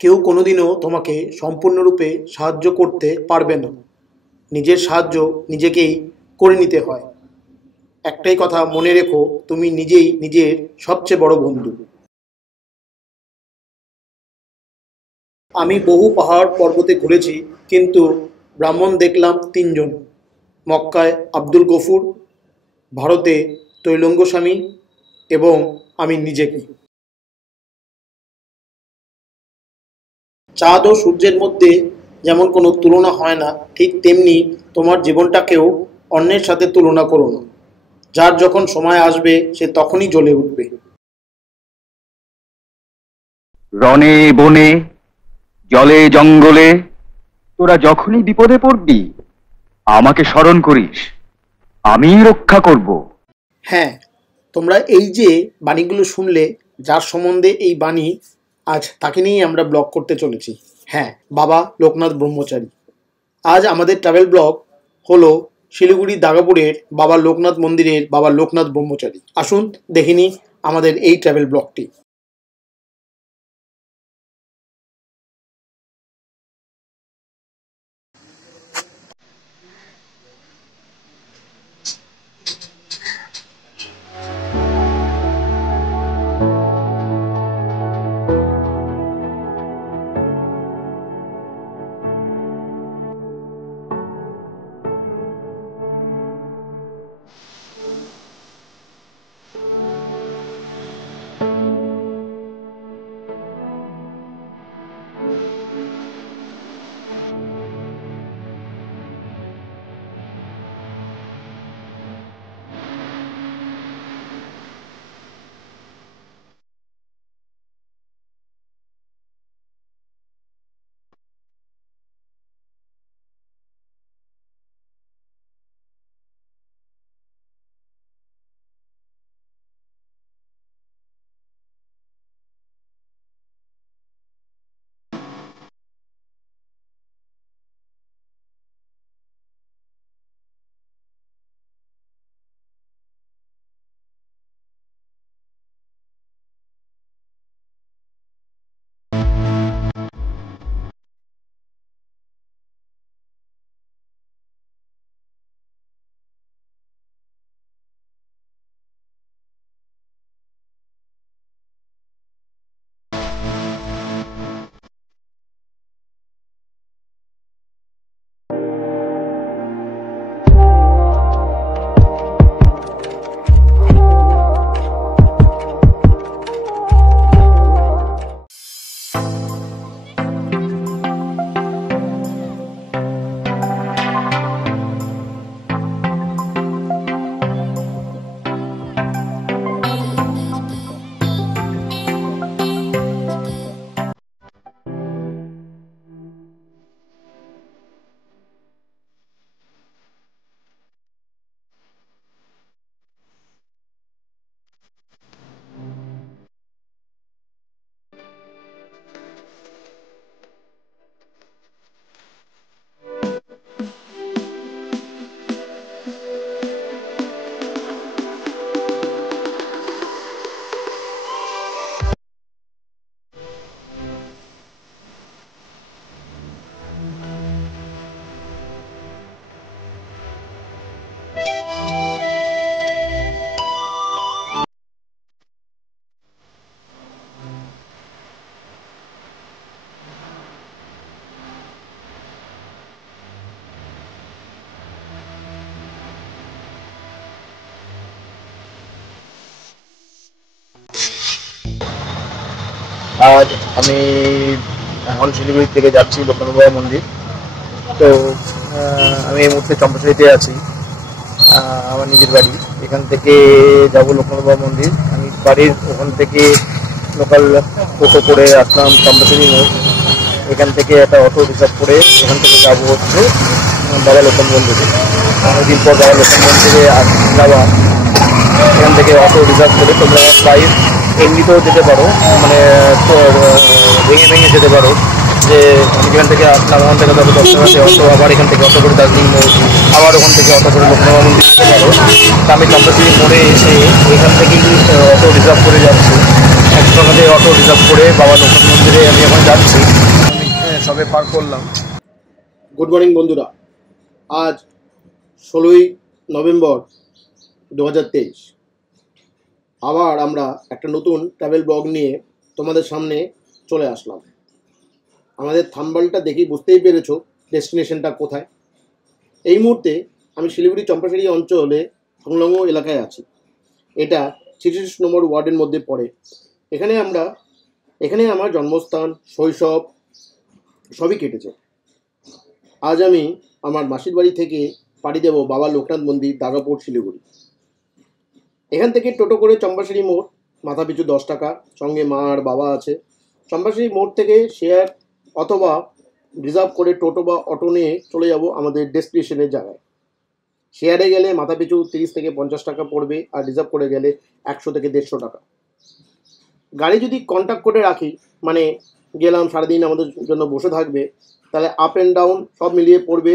কেউ কোনোদিনও তোমাকে সম্পূর্ণরূপে সাহায্য করতে পারবে না। নিজের সাহায্য নিজেকেই করে নিতে হয়। একটাই কথা মনে রেখো, তুমি নিজেই নিজের সবচেয়ে বড় বন্ধু। আমি বহু পাহাড় পর্বতে ঘুরেছি, কিন্তু ব্রাহ্মণ দেখলাম তিনজন: মক্কায় আব্দুল গফুর, ভারতে তৈলঙ্গ স্বামী এবং আমি নিজেকে। চাঁদ ও সূর্যের মধ্যে যেমন কোনো তুলনা হয় না, ঠিক তেমনি তোমার জীবনটাকেও অন্যের সাথে তুলনা করো না। যার যখন সময় আসবে সে তখনই জ্বলে উঠবে। রণে বনে জলে জঙ্গলে তোরা যখনই বিপদে পড়বি আমাকে স্মরণ করিস, আমি রক্ষা করব। হ্যাঁ, তোমরা এই যে বাণীগুলো শুনলে, যার সম্বন্ধে এই বাণী, আজ তাকে নিয়েই আমরা ব্লগ করতে চলেছি। হ্যাঁ, বাবা লোকনাথ ব্রহ্মচারী। আজ আমাদের ট্রাভেল ব্লগ হলো শিলিগুড়ি দাগাপুরের বাবা লোকনাথ মন্দিরের বাবা লোকনাথ ব্রহ্মচারী। আসুন দেখিনি আমাদের এই ট্রাভেল ব্লগটি। আজ আমি এখন শিলিগুড়ি থেকে যাচ্ছি লোকনাথ বাবা মন্দির। তো আমি এই মুহূর্তে চম্পাশাড়িতে আছি, আমার নিজের বাড়ি। এখান থেকে যাব লোকনাথ বাবা মন্দির। আমি বাড়ির ওখান থেকে লোকাল টোটো করে আসলাম চম্পাশাড়ি মোড়। এখান থেকে একটা অটো রিজার্ভ করে এখান থেকে যাবো হচ্ছে বাবা লোকনাথ মন্দিরে। অনেকদিন পর বাবা লোকনাথ মন্দিরে যাওয়া। এখান থেকে অটো রিজার্ভ করে তোমরা প্রায় এমনিতেও যেতে পারো, মানে ভেঙে ভেঙে যেতে পারো। যে এখান থেকে আসলাম, ওখান থেকে তবে 10 টাকা অটো, আবার এখান থেকে অটো করে দার্জিলিং মোড়, আবার ওখান থেকে অটো করে লোকনাথ মন্দির যেতে পারো। তা আমি চম্পাশাড়ি মোড়ে এসে এখান থেকেই অটো রিজার্ভ করে যাচ্ছি। 100 টাকা দিয়ে অটো রিজার্ভ করে বাবা লোকনাথ মন্দিরে আমি এখন যাচ্ছি। সবে পার করলাম। গুড মর্নিং বন্ধুরা, আজ 16ই নভেম্বর 2023 আবার আমরা একটা নতুন ট্রাভেল ব্লগ নিয়ে তোমাদের সামনে চলে আসলাম। আমাদের থাম্বনেলটা দেখেই বুঝতেই পেরেছো ডেস্টিনেশনটা কোথায়। এই মুহূর্তে আমি শিলিগুড়ি চম্পাশাড়ি অঞ্চলে সংলগ্ন এলাকায় আছি। এটা 36 নম্বর ওয়ার্ডের মধ্যে পড়ে। এখানে আমার জন্মস্থান, শৈশব সবই কেটেছে। আজ আমি আমার মাসির বাড়ি থেকে পাড়ি দেব বাবা লোকনাথ মন্দির, দাগাপুর, শিলিগুড়ি। এখান থেকে টোটো করে চম্পাশাড়ি মোড়, মাথাপিছু 10 টাকা, সঙ্গে মা আর বাবা আছে। চম্পাশাড়ি মোড় থেকে শেয়ার অথবা রিজার্ভ করে টোটো বা অটো নিয়ে চলে যাব আমাদের ডেস্টিনেশনের জায়গায়। শেয়ারে গেলে মাথাপিছু 30 থেকে 50 টাকা পড়বে, আর রিজার্ভ করে গেলে 100 থেকে 150 টাকা। গাড়ি যদি কন্ট্যাক্ট করে রাখি, মানে গেলাম সারাদিন আমাদের জন্য বসে থাকবে, তাহলে আপ অ্যান্ড ডাউন সব মিলিয়ে পড়বে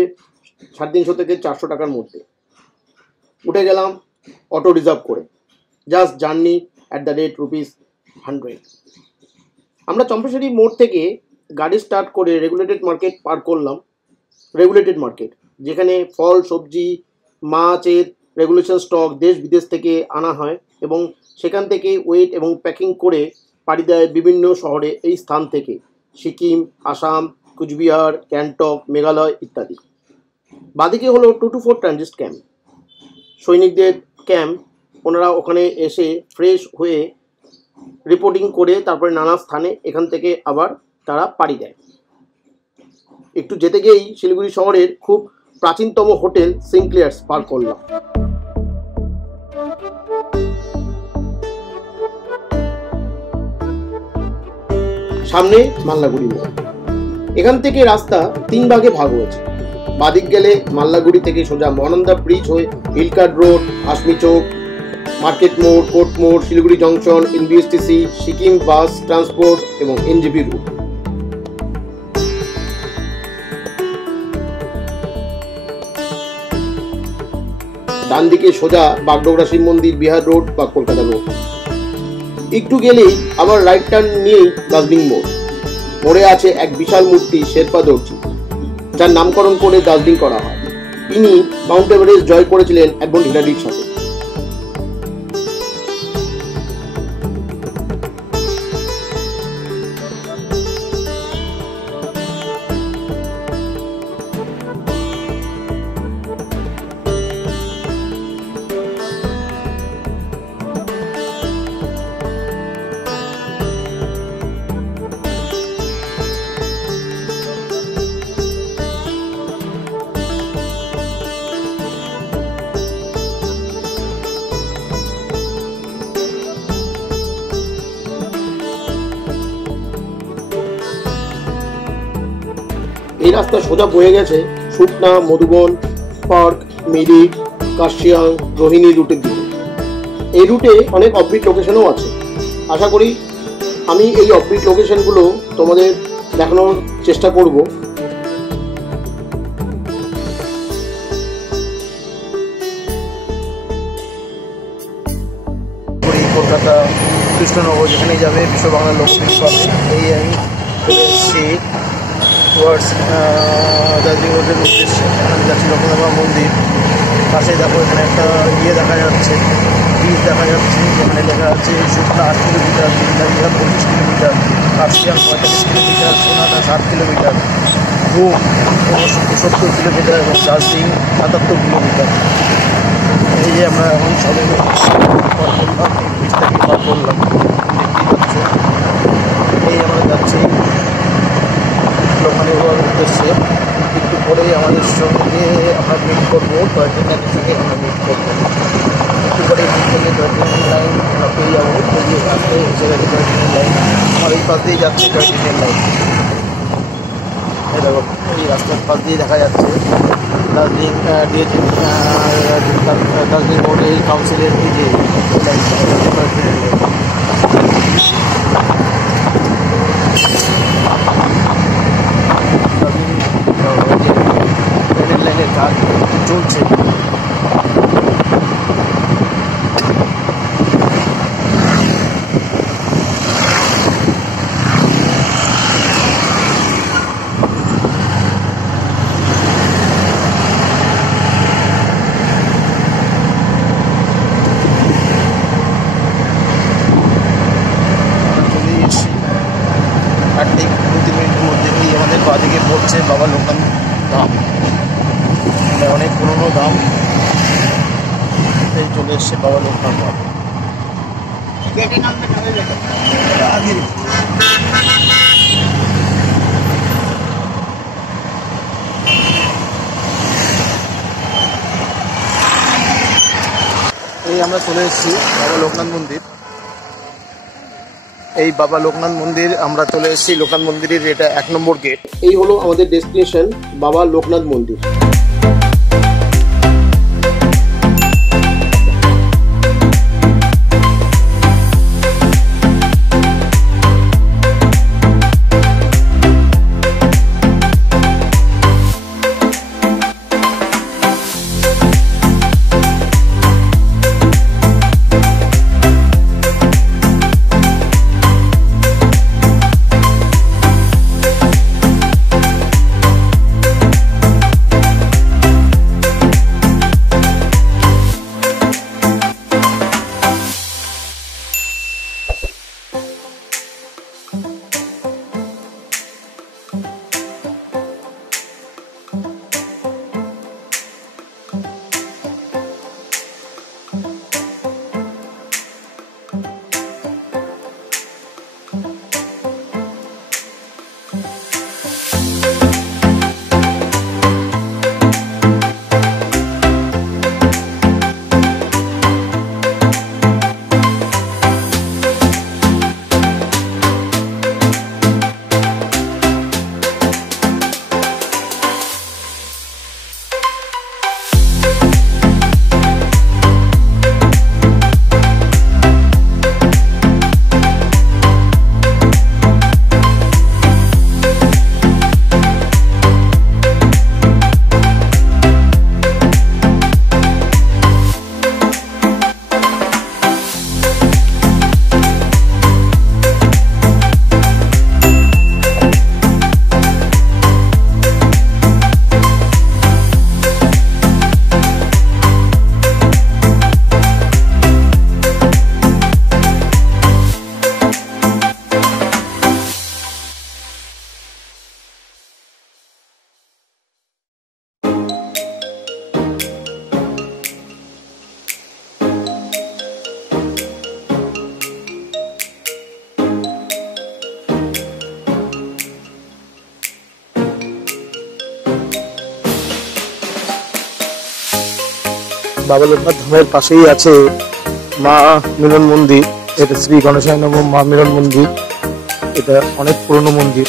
350 থেকে 400 টাকার মধ্যে। উঠে গেলাম অটো রিজার্ভ করে, just journey at the rate ₹100। আমরা চম্পাশাড়ি মোড় থেকে গাড়ি স্টার্ট করে রেগুলেটেড মার্কেট পার করলাম। রেগুলেটেড মার্কেট, যেখানে ফল, সবজি, মাছের রেগুলেশন স্টক দেশ বিদেশ থেকে আনা হয় এবং সেখান থেকে ওয়েট এবং প্যাকিং করে পাড়ি দেয় বিভিন্ন শহরে। এই স্থান থেকে সিকিম, আসাম, কুচবিহার, গ্যাংটক, মেঘালয় ইত্যাদি। বাদিকে হলো 2 to 4 ট্রানজিট ক্যাম্প, সৈনিকদের ক্যাম্প। ওনারা ওখানে এসে ফ্রেশ হয়ে রিপোর্টিং করে তারপরে নানা স্থানে এখান থেকে আবার তারা পাড়ি দেয়। একটু যেতে গিয়েই শিলিগুড়ি শহরের খুব প্রাচীনতম হোটেল সিনক্লিয়ার্স পার করলাম। সামনে মাল্লাগুড়ি মোড়। এখান থেকে রাস্তা 3 ভাগে ভাগ হয়েছে। বাদিক গেলে মাল্লাগুড়ি থেকে সোজা মহানন্দা ব্রিজ হয়ে হিলকার্ড রোড, হাসমি চৌক, মার্কেট মোড়, কোর্ট মোড়, শিলিগুড়ি জংশন, এনবিএসটিসি, সিকিম বাস ট্রান্সপোর্ট এবং এনজেপি রুট। ডান দিকে সোজা বাগডোগরা শিব মন্দির, বিহার রোড বা কলকাতা রোড। একটু গেলেই আবার রাইট টার্ন নিয়েই দার্জিলিং মোড়। মোড়ে আছে এক বিশাল মূর্তি শেরপা দর্জি, যার নামকরণ করে দার্জিলিং করা হয়। ইনি মাউন্ট এভারেস্ট জয় করেছিলেন এডমন্ড হিলারির সাথে। এই রাস্তা সোজা বয়ে গেছে সুকনা, মধুবন, পার্ক, মিরিক, কাশিয়াং, রোহিণী রুটের দিকে। এই রুটে অনেক অফবিট লোকেশনও আছে। আশা করি আমি এই অফবিট লোকেশনগুলো তোমাদের দেখানোর চেষ্টা করব। কলকাতা কৃষ্ণনগর যেখানে যাবে বিশ্ব বাংলা লোকগীত পাবে। এই আমি এসেছি টুয়ার্ডস দার্জিলিং রোডের উদ্দেশ্যে। এখানে যাচ্ছি লোকনাথ মন্দির। পাশে দেখো এখানে একটা দেখা যাচ্ছে, ব্রিজ দেখা যাচ্ছে, যেখানে লেখা আছে Sukna 8 kilometre, Tindharia 25 kilometre, Kurseong 45 kilometre, Sonada 60 kilometre, ঘুম 70 কিলোমিটার এবং দার্জিলিং 77 কিলোমিটার। এই যে আমরা এখন সবে পার করলাম, এই ব্রিজটাকে পার করলাম, দেখতেই পাচ্ছ। এই আমরা যাচ্ছি লোকনাথ উদ্দেশ্যে। একটু পরেই আমাদের সঙ্গে আমরা মিট করবো, দার্জিলিংয়ের সঙ্গে আমরা মিট করবো। একটু পরে মিট করলে দার্জিলিং লাইন আমরা পেয়ে যাবো। এই রাস্তায় এসে গেছে দার্জিলিং লাইন, আমার এই পাশ দিয়ে যাচ্ছে দার্জিলিং লাইন। দেখো এই রাস্তার পাশ দিয়ে দেখা যাচ্ছে দার্জিলিং দার্জিলিং বোর্ডে কাউন্সিলের এই যে লাইনের কাজ চলছে। আর ঠিক 2-3 মিনিটের মধ্যে এই আমাদের বাদিকে পড়ছে বাবা লোকনাথ ধাম। এটা অনেক পুরনো ধাম, এই চলে এসছে বাবা লোকনাথ ধাম। এই আমরা চলে এসেছি বাবা লোকনাথ মন্দির। এই বাবা লোকনাথ মন্দির আমরা চলে এসেছি, লোকনাথ মন্দিরের এটা 1 নম্বর গেট। এই হলো আমাদের ডেস্টিনেশন, বাবা লোকনাথ মন্দির। বাবা লোকনাথ ধামের পাশেই আছে মা মিলন মন্দির। এটা শ্রী গণেশায় নমঃ মা মিলন মন্দির। এটা অনেক পুরনো মন্দির।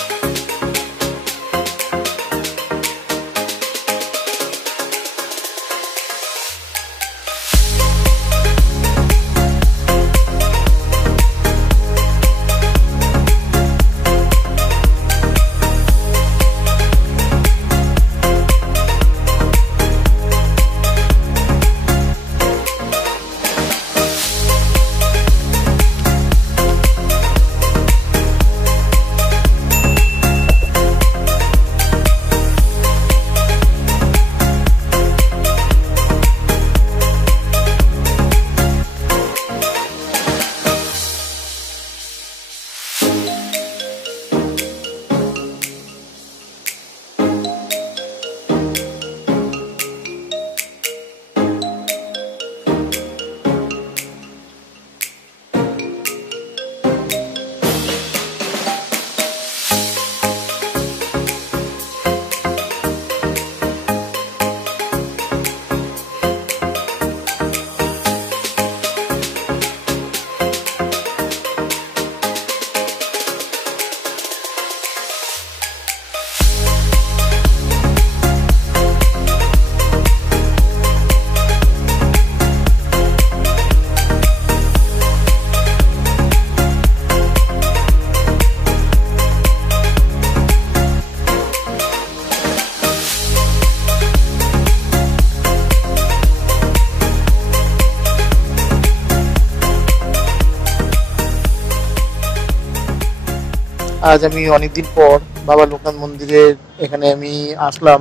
আজ আমি অনেকদিন পর বাবা লোকনাথ মন্দিরের এখানে আমি আসলাম।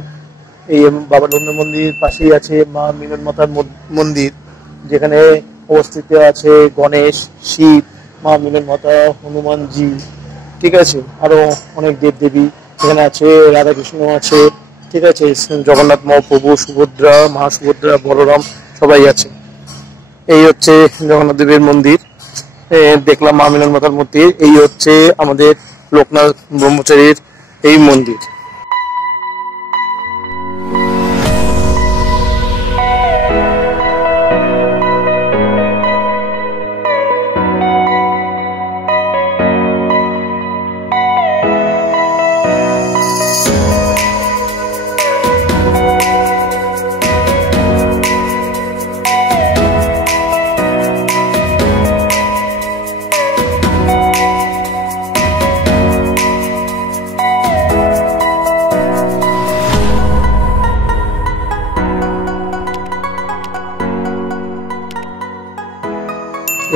এই বাবা লোকনাথ মন্দির পাশেই আছে মা মিলন মাতার মন্দির, যেখানে অবস্থিত আছে গণেশ, শিব, মা মিলন মাতা, হনুমানজি ঠিক আছে, আরো অনেক দেব দেবী এখানে আছে, রাধাকৃষ্ণ আছে, ঠিক আছে, জগন্নাথ মহাপ্রভু, সুভদ্রা, মা সুভদ্রা, বলরাম সবাই আছে। এই হচ্ছে জগন্নাথ দেবের মন্দির, দেখলাম মা মিলন মাতার মন্দির। এই হচ্ছে আমাদের লোকনাথ ব্রহ্মচারীর এই মন্দির।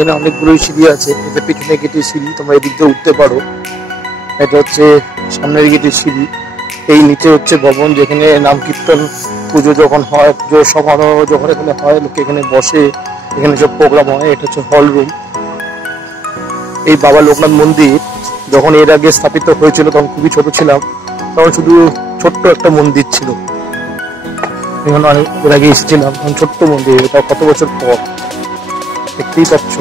এখানে অনেকগুলোই সিঁড়ি আছে, এটা পিছনে গেটের সিঁড়ি, তোমরা এদিক দিয়ে উঠতে পারো। এটা হচ্ছে সামনের গেটের সিঁড়ি। এই নিচে হচ্ছে ভবন, যেখানে নাম কীর্তন, পুজো যখন হয়, পুজো সমারোহ যখন এখানে হয়, লোকে এখানে বসে, এখানে সব প্রোগ্রাম হয়। এটা হচ্ছে হল রুম। এই বাবা লোকনাথ মন্দির যখন এর আগে স্থাপিত হয়েছিল তখন খুবই ছোট ছিলাম, তখন শুধু ছোট্ট একটা মন্দির ছিল। এখানে অনেক এর আগে এসেছিলাম, তখন ছোট্ট মন্দির, এটা কত বছর পর দেখতেই পাচ্ছ।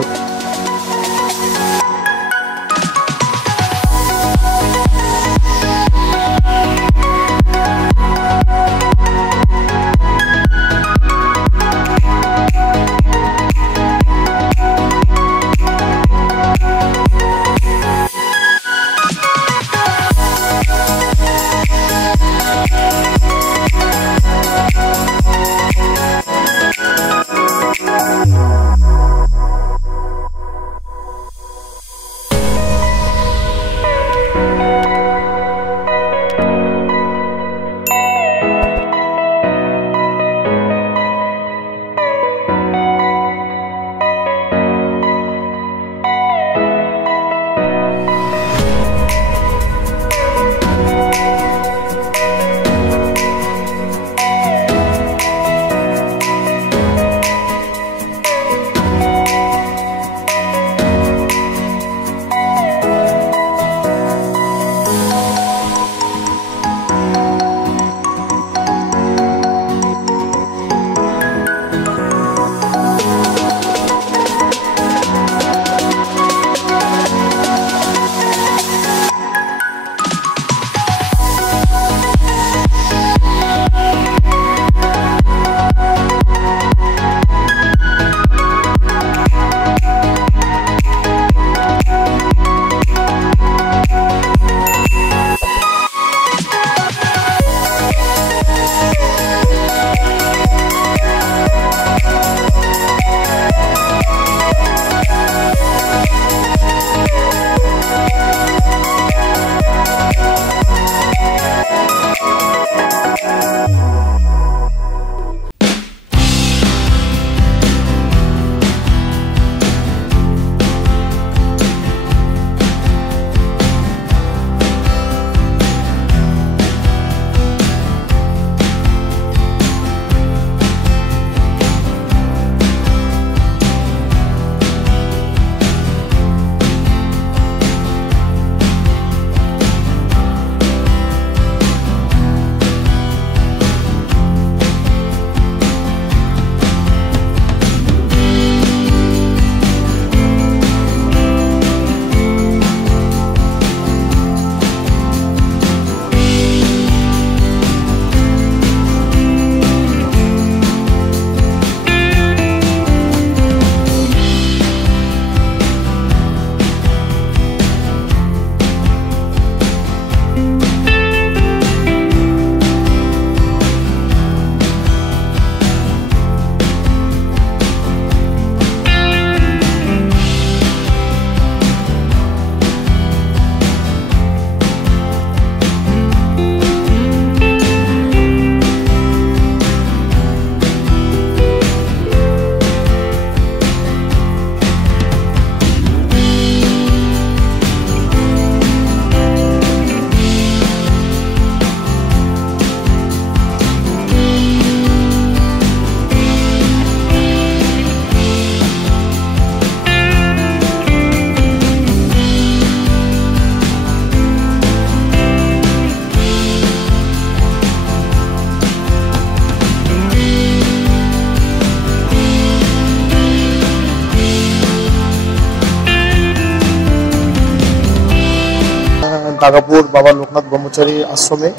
দাগাপুর বাবা লোকনাথ ব্রহ্মচারী আশ্রমে।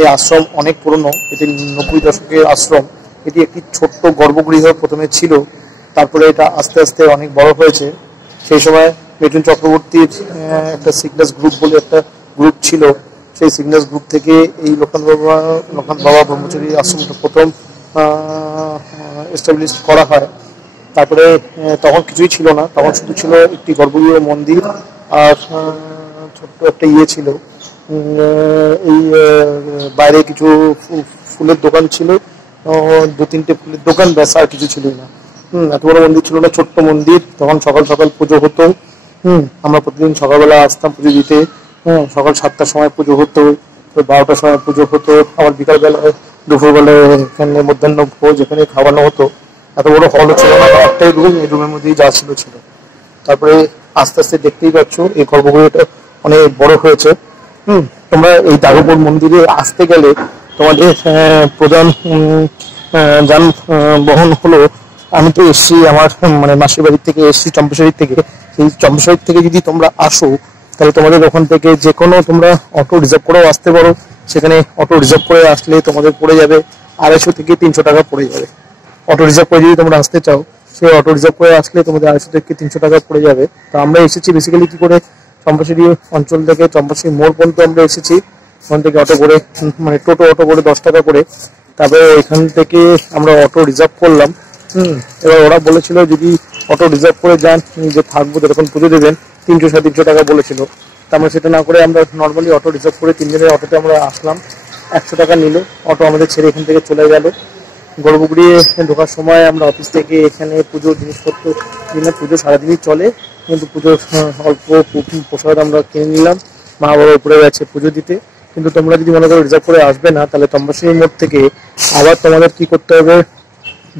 এই আশ্রম অনেক পুরনো, এটি 90 দশকের আশ্রম। এটি একটি ছোট্ট গর্ভগৃহ প্রথমে ছিল, তারপরে এটা আস্তে আস্তে অনেক বড় হয়েছে। সেই সময় মিঠুন চক্রবর্তীর একটা সিগনেস গ্রুপ বলে একটা গ্রুপ ছিল, সেই সিগনেস গ্রুপ থেকে এই লোকনাথ বাবা ব্রহ্মচারী আশ্রমটা প্রথম এস্টাবলিশ করা হয়। তারপরে তখন কিছুই ছিল না, তখন শুধু ছিল একটি গর্ভগৃহ মন্দির আর ছোট্ট একটা ছিল, এই বাইরে কিছু ফুলের দোকান ছিল, 2-3টে ফুলের দোকান, ব্যাস, আর কিছু ছিল না। এত বড় মন্দির ছিল না, ছোট্ট মন্দির। তখন সকাল সকাল পুজো হতো। আমরা প্রতিদিন সকালবেলা আসতাম পুজো দিতে। সকাল 7টার সময় পুজো হতো, 12টার সময় পুজো হতো, আবার বিকালবেলায় দুপুরবেলায় এখানে মধ্যাহ্ন ভোজ এখানে খাওয়ানো হতো। এত বড় হলও ছিল না, একটাই রুম, এই রুমের মধ্যেই যা ছিল। তারপরে আস্তে আস্তে দেখতেই পাচ্ছ এই গর্ভগৃহটা অনেক বড় হয়েছে। তোমরা এই দাগপুর মন্দিরে আসতে গেলে তোমাদের প্রধান যান বহন হলো, আমি তো এসছি আমার মানে মাসির বাড়ির থেকে এসছি চম্পাশরীর থেকে। সেই চম্পাশরীর থেকে যদি তোমরা আসো তাহলে তোমাদের ওখান থেকে যে কোনো তোমরা অটো রিজার্ভ করেও আসতে পারো। সেখানে অটো রিজার্ভ করে আসলে তোমাদের পড়ে যাবে 250 থেকে 300 টাকা পড়ে যাবে। অটো রিজার্ভ করে যদি তোমরা আসতে চাও, সেই অটো রিজার্ভ করে আসলে তোমাদের 250 থেকে 300 টাকা পড়ে যাবে। তো আমরা এসেছি বেসিক্যালি কি করে, চম্পাশরী অঞ্চল থেকে চম্পাশরী মোড় পর্যন্ত আমরা এসেছি। ওখান থেকে অটো করে মানে টোটো অটো করে 10 টাকা করে, তারপরে এখান থেকে আমরা অটো রিজার্ভ করলাম। এবার ওরা বলেছিল যদি অটো রিজার্ভ করে যান যে থাকবো যতক্ষণ পুজো দেবেন 300-350 টাকা বলেছিল। তা আমরা সেটা না করে আমরা নর্মালি অটো রিজার্ভ করে 3 জনের অটোতে আমরা আসলাম। 100 টাকা নিল, অটো আমাদের ছেড়ে এখান থেকে চলে গেল। গর্ভগৃহে ঢোকার সময় আমরা অফিস থেকে এখানে পুজোর জিনিসপত্র কিনে, পুজো সারাদিনই চলে, কিন্তু পুজোর অল্প প্রসাদ আমরা কিনে নিলাম। মা বাবা উপরে গেছে পুজো দিতে। কিন্তু তোমরা যদি মনে করো রিজার্ভ করে আসবে না, তাহলে চম্পাশরী মোড় থেকে আবার তোমাদের কি করতে হবে,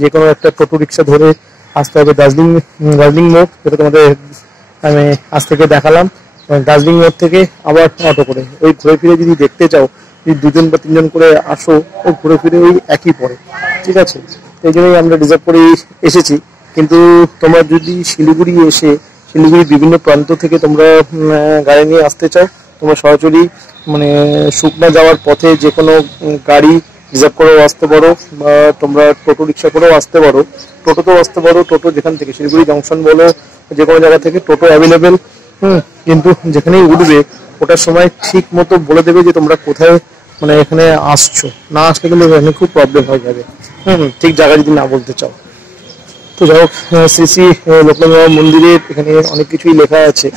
যে কোনো একটা টোটো রিক্সা ধরে আসতে হবে দার্জিলিং মোড়, যেটা তোমাদের আমি আজ থেকে দেখালাম। দার্জিলিং মোড় থেকে আবার অটো করে ওই ঘুরে ফিরে যদি দেখতে চাও, যদি 2জন বা 3জন করে আসো, ওই ঘুরে ফিরে ওই একই পড়ে, ঠিক আছে। এই জন্যই আমরা রিজার্ভ করে এসেছি। কিন্তু তোমরা যদি শিলিগুড়ি বিভিন্ন প্রান্ত থেকে তোমরা গাড়ি নিয়ে আসতে চাও, তোমরা সরাসরি মানে শুকনা যাওয়ার পথে যে কোনো গাড়ি রিজার্ভ করেও আসতে পারো, বা তোমরা টোটো রিক্সা করেও আসতে পারো, টোটোতেও আসতে পারো। টোটো যেখান থেকে শিলিগুড়ি জংশন বলো, যে কোনো জায়গা থেকে টোটো অ্যাভেলেবেল। কিন্তু যেখানেই উঠবে ওটার সময় ঠিক মতো বলে দেবে যে তোমরা কোথায় মানে এখানে আসছো। না আসলে কিন্তু এখানে খুব প্রবলেম হয়ে যাবে, ঠিক জায়গা যদি না বলতে চাও। তো যাই হোক, শ্রী লোকনাথ বাবা মন্দিরের এখানে অনেক কিছুই লেখা আছে।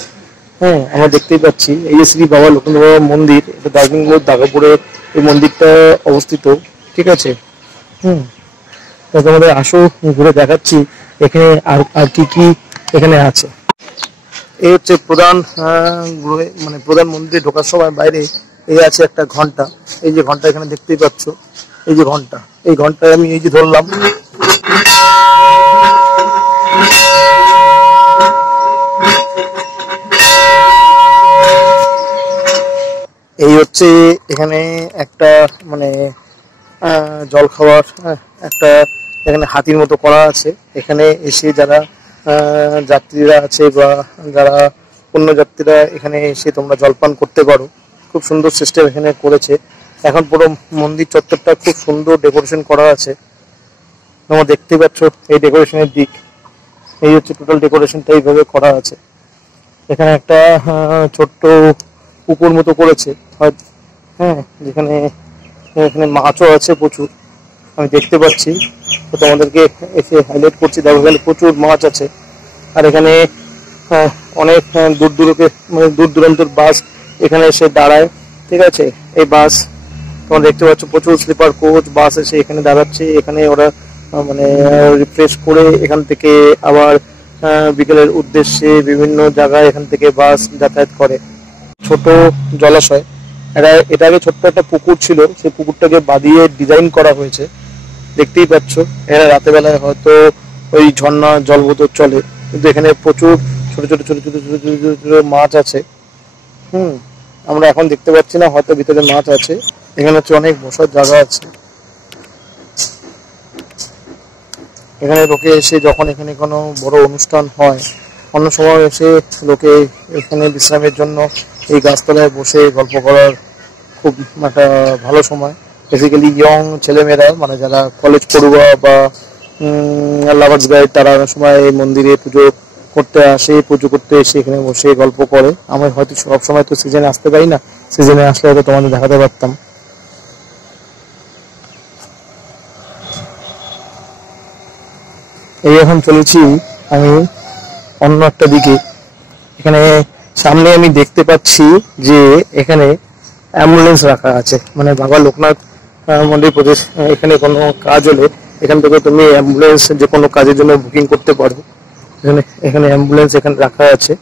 আমরা দেখতেই পাচ্ছি এই যে শ্রী বাবা লোকনাথ বাবা মন্দির, এটা দার্জিলিং রোড দাগাপুরে এই মন্দিরটা অবস্থিত, ঠিক আছে। তোমাদের আসো, ঘুরে দেখাচ্ছি এখানে আর কি কি এখানে আছে। এই হচ্ছে প্রধান মানে প্রধান মন্দিরে ঢোকার সময় বাইরে এই আছে একটা ঘন্টা। এই যে ঘন্টা এখানে দেখতেই পাচ্ছ, এই যে ঘন্টা, এই ঘন্টায় আমি এই যে ধরলাম, এই হচ্ছে এখানে একটা মানে জল খাওয়ার একটা এখানে হাতির মতো করা আছে। এখানে এসে যারা যাত্রীরা আছে বা যারা অন্য যাত্রীরা এখানে এসে তোমরা জলপান করতে পারো। খুব সুন্দর সিস্টেম এখানে করেছে। এখন পুরো মন্দির চত্বরটা খুব সুন্দর ডেকোরেশন করা আছে, তোমরা দেখতে পাচ্ছ এই ডেকোরেশনের দিক। এই হচ্ছে টোটাল ডেকোরেশনটা এইভাবে করা আছে। এখানে একটা ছোট্ট পুকুর মতো করেছে, যেখানে এখানে মাছও আছে প্রচুর, আমি দেখতে পাচ্ছি। তো তোমাদেরকে এসে হাইলাইট করছি, দেখো এখানে প্রচুর মাছ আছে। আর এখানে অনেক দূর দূরান্তের বাস এখানে এসে দাঁড়ায়, ঠিক আছে। এই বাস তোমরা দেখতে পাচ্ছ, প্রচুর স্লিপার কোচ বাস এসে এখানে দাঁড়াচ্ছে। এখানে ওরা মানে রিফ্রেশ করে এখান থেকে আবার বিকেলের উদ্দেশ্যে বিভিন্ন জায়গায় এখান থেকে বাস যাতায়াত করে। ছোট জলাশয়, এটা আগে ছোট্ট একটা পুকুর ছিল, সেই পুকুরটাকে বাঁধিয়ে ডিজাইন করা হয়েছে, দেখতেই পাচ্ছ। এখানে রাতের বেলায় হয়তো ওই ঝর্ণা জলবোধ চলে, কিন্তু এখানে প্রচুর ছোট ছোট ছোট ছোট ছোট ছোট ছোট ছোট মাছ আছে। আমরা এখন দেখতে পাচ্ছি না, হয়তো ভিতরে মাছ আছে। এখানে হচ্ছে অনেক বসার জায়গা আছে। এখানে লোকে এসে যখন এখানে কোনো বড় অনুষ্ঠান হয়, অন্য সময় এসে লোকে এখানে বিশ্রামের জন্য এই গাছতলায় বসে গল্প করার খুব একটা ভালো সময়। বেসিক্যালি ইয়ং ছেলেমেয়েরা, মানে যারা কলেজ পড়ুয়া বা লাভার্স গাইড, তারা অনেক সময় এই মন্দিরে পুজো করতে আসে। পুজো করতে এসে এখানে বসে গল্প করে। আমরা হয়তো সব সময় তো সিজনে আসতে পারি না, সিজনে আসলে হয়তো তোমাদের দেখাতে পারতাম। এই এখন চলেছি আমি অন্য একটা দিকে। এখানে সামনে আমি দেখতে পাচ্ছি যে এখানে অ্যাম্বুলেন্স রাখা আছে, মানে বাবা লোকনাথ মন্দির প্রদেশ। এখানে কোনো কাজ হলে এখান থেকে তুমি অ্যাম্বুলেন্স যে কোনো কাজের জন্য বুকিং করতে পারো। এখানে অ্যাম্বুলেন্স এখানে রাখা আছে।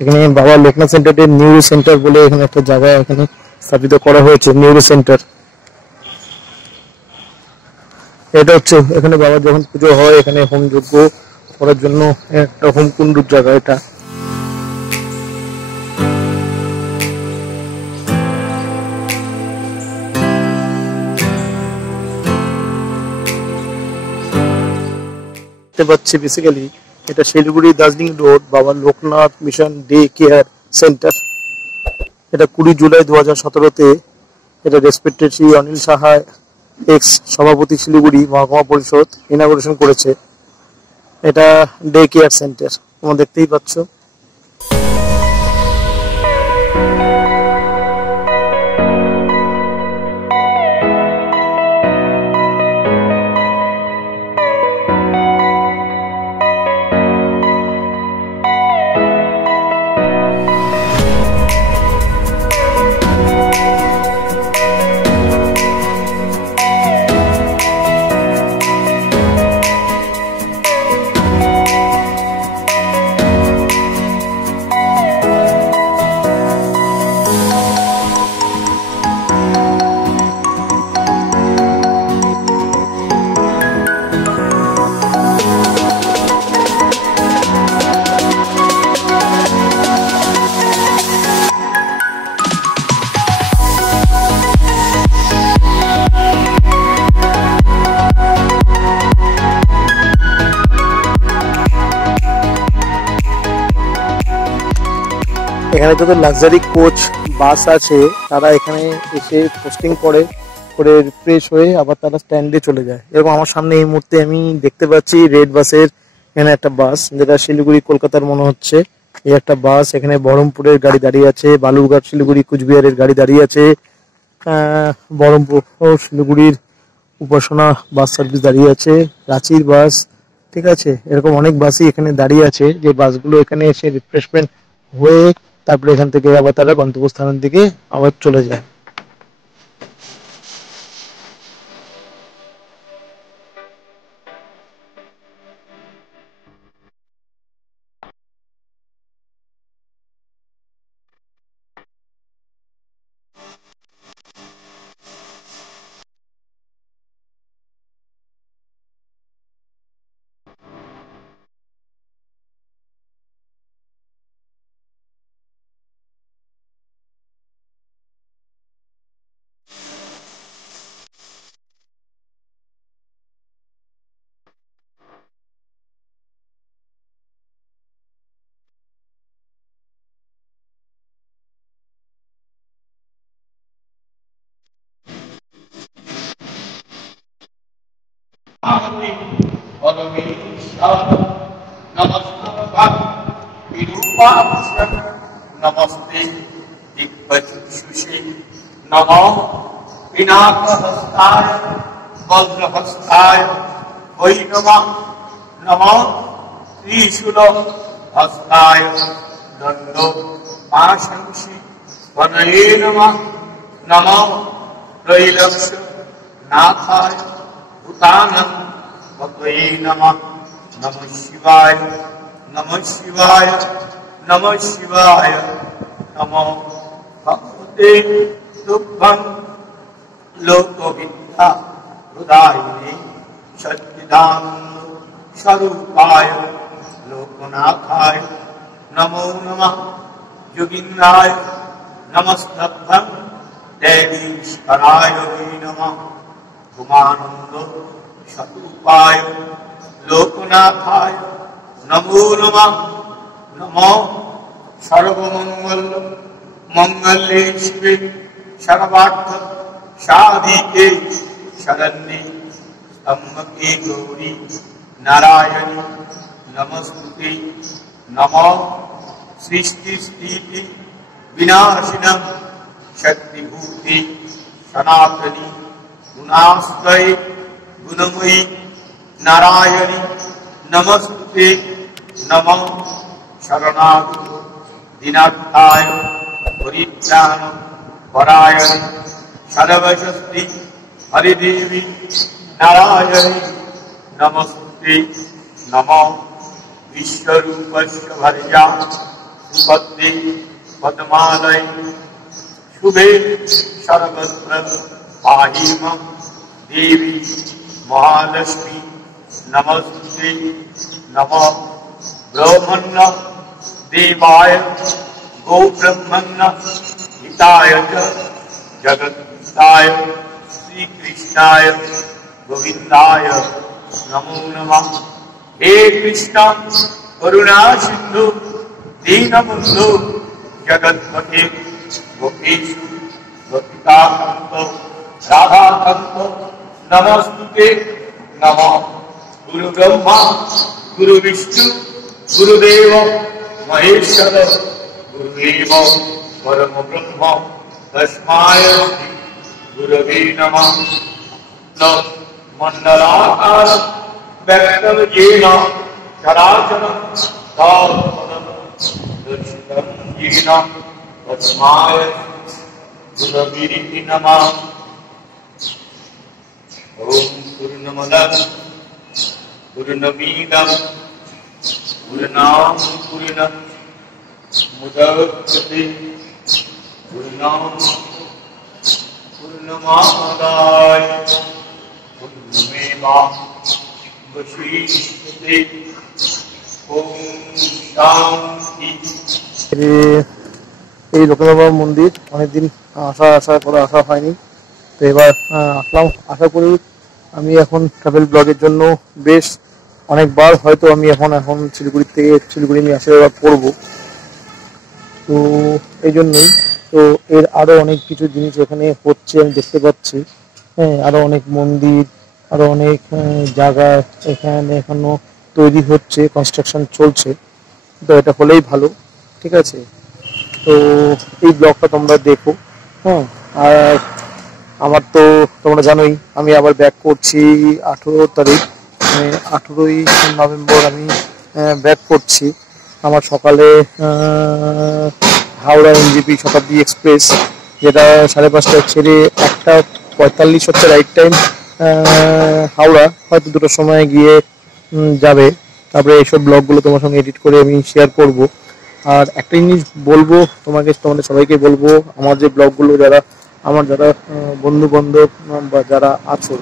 এখানে বাবা লোকনাথ সেন্টারের নিউরো সেন্টার বলে এখানে একটা জায়গা এখানে স্থাপিত করা হয়েছে, নিউরো সেন্টার। এটা হচ্ছে এখানে বাবার যখন পুজো হয় এখানে হোম যজ্ঞ করার জন্য একটা হোম কুণ্ডুর জায়গা এটা। দেখতে পাচ্ছি বেসিক্যালি এটা শিলিগুড়ি দার্জিলিং রোড বাবা Loknath mission day care centre. এটা 20 জুলাই 2017-তে এটা রেসপেক্টেড শ্রী অনিল সাহা এক্স সভাপতি শিলিগুড়ি মহকুমা পরিষদ ইনঅগ্রেশন করেছে। এটা ডে কেয়ার সেন্টার তোমরা দেখতেই পাচ্ছ। এখানে যত লাক্সারি কোচ বাস আছে তারা এখানে এসে পোস্টিং করে ফ্রেশ হয়ে আবার তারা স্ট্যান্ডে চলে যায়। এরকম আমার সামনে এই মুহূর্তে আমি দেখতে পাচ্ছি রেড বাসের এখানে একটা বাস, যেটা শিলিগুড়ি কলকাতার মনে হচ্ছে। এই একটা বাস, এখানে বহরমপুরের গাড়ি দাঁড়িয়ে আছে, বালুরঘাট শিলিগুড়ি কুচবিহারের গাড়ি দাঁড়িয়ে আছে, বহরমপুর ও শিলিগুড়ির উপাসনা বাস সার্ভিস দাঁড়িয়ে আছে, রাঁচির বাস, ঠিক আছে। এরকম অনেক বাসই এখানে দাঁড়িয়ে আছে, যে বাসগুলো এখানে এসে রিফ্রেশমেন্ট হয়ে তারপরে এখান থেকে আবার তারা গন্তব্যস্থানের দিকে আবার চলে যায়। नमस्ते दिग्वचक्षुषे नमो पिनाकहस्ताय वज्रहस्ताय वै नमः नमो त्रिशूलहस्ताय दण्डो पाशंसि वनये नमः नमो त्रैलक्ष नाथाय भूतानं भगवये नमः नमः शिवाय नमः शिवाय नमः शिवाय नमो भगवते तुभ्यं लोकविद्या हृदायिने सच्चिदानन्द स्वरूपाय लोकनाथाय नमो नमः योगिन्द्राय नमस्तभ्यं देवीश्वराय नमः উমানন্দ স্বরূপায় লোকনাথায় নমো নমঃ। নমঃ সর্বমঙ্গল মঙ্গলে শিবে সর্বার্থ সাধিকে শরণ্যে ত্র্যম্বকে গৌরী নারায়ণী নমস্তুতে। নমঃ সৃষ্টি স্থিতি বিনাশিনঃ শক্তিভূতে সনাতনী গুণাশ্রয়ে গুণময়ী নারায়ণী নমস্তুতে। নমঃ শরণাগত দীনার্থায় পরিত্রাণ পরায়ণে সর্বশক্তি হরিদেবী নারায়ণী নমস্তুতে। নমঃ বিশ্বরূপস্য ভর্যা সুপদ্মে পদ্মালয়ে শুভে সর্বত্র পাহি মাং দেবী মহালক্ষ্মী নমস্তুতে। নমঃ ব্রহ্মণ্য দেবায় গোব্রহ্মণ্য হিতায় চ জগদ্ধায় শ্রীকৃষ্ণায় গোবিন্দায় নমো নমঃ। হে কৃষ্ণ করুণা সিন্ধু দীনবন্ধু জগৎপতে গোপীষু গোপিকাকান্ত রাধাকান্ত নমস্তুতে। নমঃ গুরু ব্রহ্মা গুরু বিষ্ণু গুরুদেব মহেশ্বর গুরুদেব পরম ব্রহ্ম তস্মায় শ্রী গুরবে নমঃ। মণ্ডলাকার ব্যক্তং येन চরাচরং তৎপদং দর্শিতং येन তস্মায় গুরবে নমঃ। ওম পূর্ণমদঃ পূর্ণমিদং পূর্ণাৎ পূর্ণমুদচ্যতে পূর্ণাৎ পূর্ণমাদায় পূর্ণমেবাবশিষ্যতে। ওম শান্তি। এই লোকনাথ বাবা মন্দির অনেকদিন আসা করে আসা হয়নি, তো এবার আসলাম। আশা করি আমি এখন ট্রাভেল ব্লগের জন্য বেশ অনেকবার হয়তো আমি এখন শিলিগুড়ি নিয়ে আসার করবো, তো এই জন্যই। তো এর আরো অনেক কিছু জিনিস এখানে হচ্ছে আমি দেখতে পাচ্ছি। হ্যাঁ, আরো অনেক মন্দির, আরো অনেক জায়গা এখানে এখনো তৈরি হচ্ছে, কনস্ট্রাকশন চলছে। তো এটা হলেই ভালো, ঠিক আছে। তো এই ব্লগটা তোমরা দেখো। হ্যাঁ, আর আমার তো তোমরা জানোই আমি আবার ব্যাক করছি 18 তারিখ, 18ই নভেম্বর আমি ব্যাক করছি। আমার সকালে হাওড়া এনজেপি শতাব্দী এক্সপ্রেস, যেটা 5:30টায় ছেড়ে 1:45 হচ্ছে রাইট টাইম হাওড়া, হয়তো 2টার সময় গিয়ে যাবে। তারপরে এইসব ব্লগগুলো তোমার সঙ্গে এডিট করে আমি শেয়ার করব। আর একটা জিনিস বলবো তোমাদের সবাইকে বলবো, আমার যে ব্লগগুলো যারা বন্ধু বান্ধব বা যারা আছো,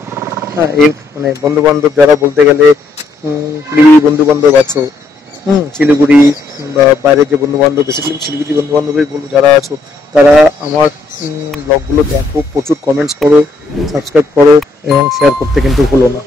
হ্যাঁ, এই মানে বন্ধু বান্ধব যারা বলতে গেলে বন্ধু বান্ধব আছো, শিলিগুড়ি বা বাইরের যে বন্ধু বান্ধব, বেসিক্যালি শিলিগুড়ি বন্ধু বান্ধবই বলবো, যারা আছো তারা আমার ব্লগগুলো দেখো, প্রচুর কমেন্টস করো, সাবস্ক্রাইব করো এবং শেয়ার করতে কিন্তু ভুলো না।